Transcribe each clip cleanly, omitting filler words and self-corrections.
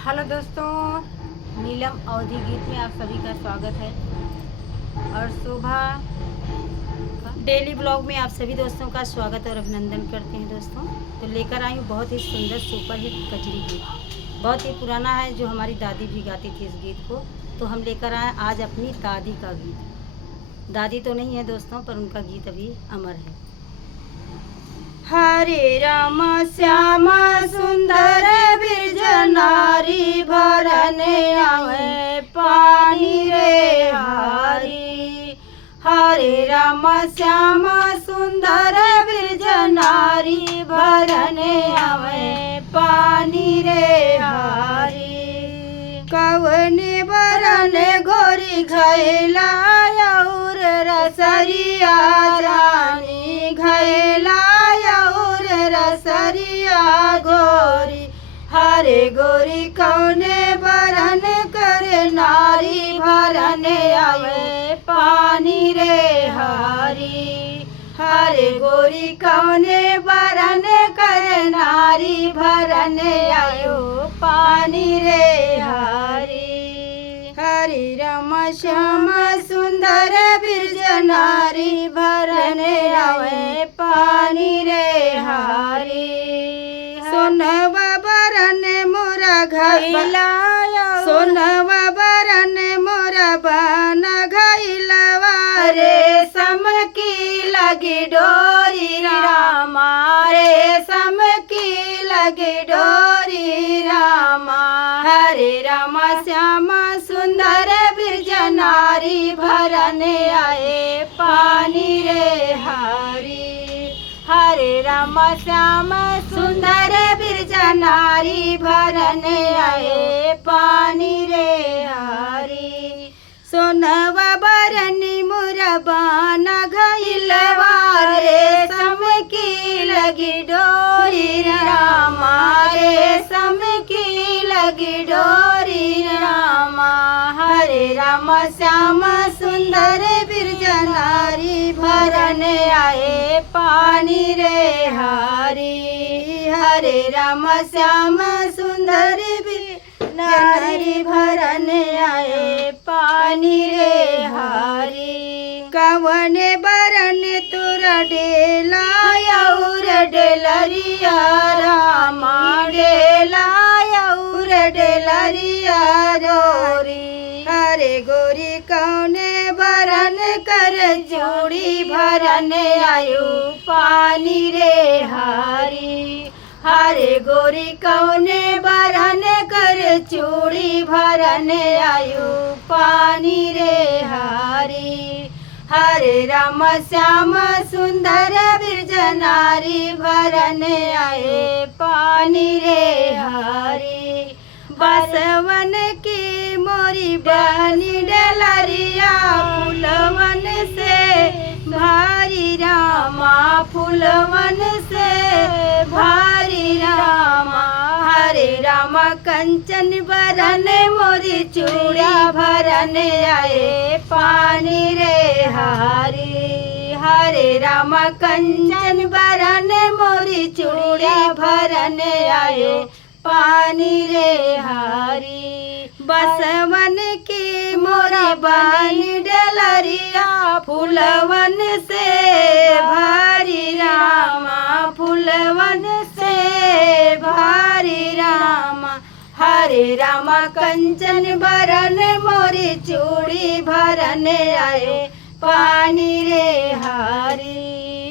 Hello दोस्तों, नीलम अवधि गीत में आप सभी का स्वागत है। और सुबह डेली ब्लॉग में आप सभी दोस्तों का स्वागत और अभिनंदन करते हैं। दोस्तों तो लेकर आई हूँ बहुत ही सुंदर सुपर हिट कजरी गीत। बहुत ही पुराना है, जो हमारी दादी भी गाती थी इस गीत को। तो हम लेकर आए आज अपनी दादी का गीत। दादी तो नहीं है दोस्तों, पर उनका गीत अभी अमर है। हरे राम श्याम सुंदर ब्रज नारी भरने आवे पानी रे हरी। हरे राम श्याम सुंदर ब्रज नारी भरने आवे पानी रे हरी। कवने बरने गोरी घैला और रसरिया रानी घैला रसरिया गोरी। हरे गोरी कौने बरन करे नारी भरने आवे पानी रे हरी। हरे गोरी कौने बरन करे नारी भरने आयो पानी रे हरी। हरि राम श्याम सुंदर ब्रज नारी भरने आवे पानी रे हरी। सोनवा बरन मोरा घैला सोनवा बरन मोरा बन घैलवा रेशम की लगी डोरी रामा। रेशम की लगी डोरी रामा। हरे राम श्याम सुंदर ब्रज नारी भरने आए पानी रे हरी। हरे राम श्याम सुंदर ब्रज नारी भरने आए पानी रे हरी। सोनवा बरनी मुरबान घैलवा रेशम की लगी डोरी रामा। रेशम की लगी डोरी रामा। हरे राम श्याम सुंदर ब्रज नारी भरने आए पानी रे हरी। हरे राम श्याम सुंदर ब्रज नारी भरने आए पानी रे हरी। कवने बरन तोरा डेला और डेलरिया रामा। डेला और डेलरिया रोरी। हरे गोरी कौने बरन कर जोड़ी भरने आयु पानी रे हरी। हरे गोरी कौने बरन कर चूड़ी भरने आयु पानी रे हरी। हरे राम श्याम सुंदर ब्रज नारी भरने आए पानी रे हरी। बसवन की मोरी बनी डलरिया फूलवन से भारी रामा। फूलवन से भारी रामा। हरे राम कंचन बरन मोरी चूड़ा भरने आए पानी रे हरी। हरे राम कंचन बरन मोरी चूड़ी भरने आए पानी रे हरी। बसवन की मोरी बनी डलरिया फूलवन से भारी रामा। फूलवन से भारी रामा। हरे राम कंचन बरन मोरी चूड़ी भरने आए पानी रे हरी।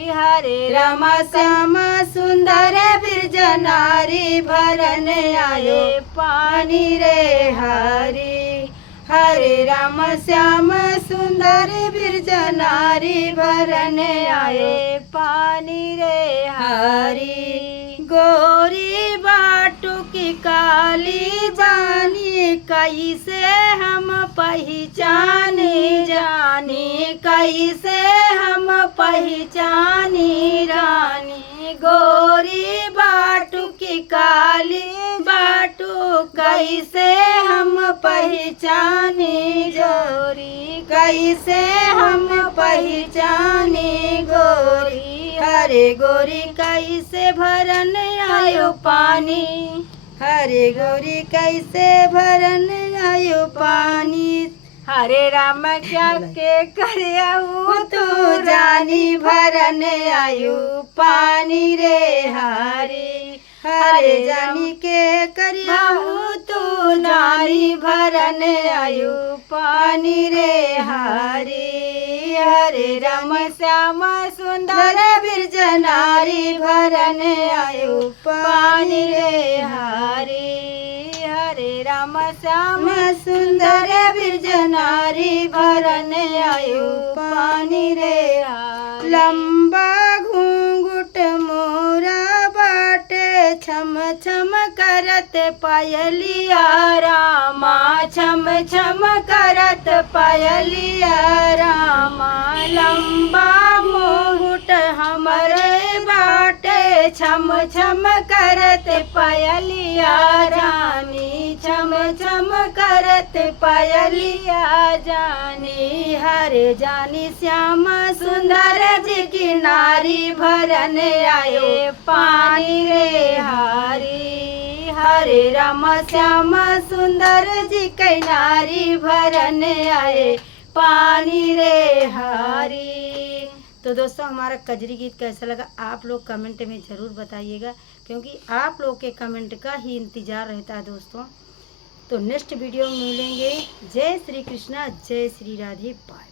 हरे राम श्याम सुंदर ब्रज नारी भरने आए पानी रे हरी। हरे राम श्याम सुंदर ब्रज नारी भरने आए पानी रे हरी। गोरी बाटू की काली जानी कैसे हम पहचानी जानी। कैसे हम पहचानी रानी। गोरी बाटू की काली बाटू कैसे हम पहचानी जोरी। कैसे हम पहचानी गोरी। हरे गोरी कैसे भरन आयो पानी। हरे गौरी कैसे भरन आयो पानी, हरे राम क्या के करियाऊ तू जानी भरन आयु पानी रे हरे, हरे जानी के करियाऊ तू जानी भरन आयु पानी रे हरे, हरे राम श्याम सुंदर बिरज नारी भरन आयु पानी रे हरे, हरे राम श्याम सुंदर बिरज नारी भरन आयु पानी रे हरे, लंबा घूंघट मोरा बाटे छम छम करत पायलिया रामा, छम छम करत पायलिया रामा, लंबा घूंघट हमरे बाटे छम छम करत पायलिया रानी, छम छम करत पायलिया जानी, हरे जानी श्याम सुंदर जी की नारी भरन आए पानी रे हरे, हरे राम श्याम सुंदर जी की नारी भरन आए पानी रे हरे। तो दोस्तों हमारा कजरी गीत कैसा लगा आप लोग कमेंट में ज़रूर बताइएगा, क्योंकि आप लोग के कमेंट का ही इंतज़ार रहता है दोस्तों। तो नेक्स्ट वीडियो में मिलेंगे। जय श्री कृष्णा, जय श्री राधे, बाय।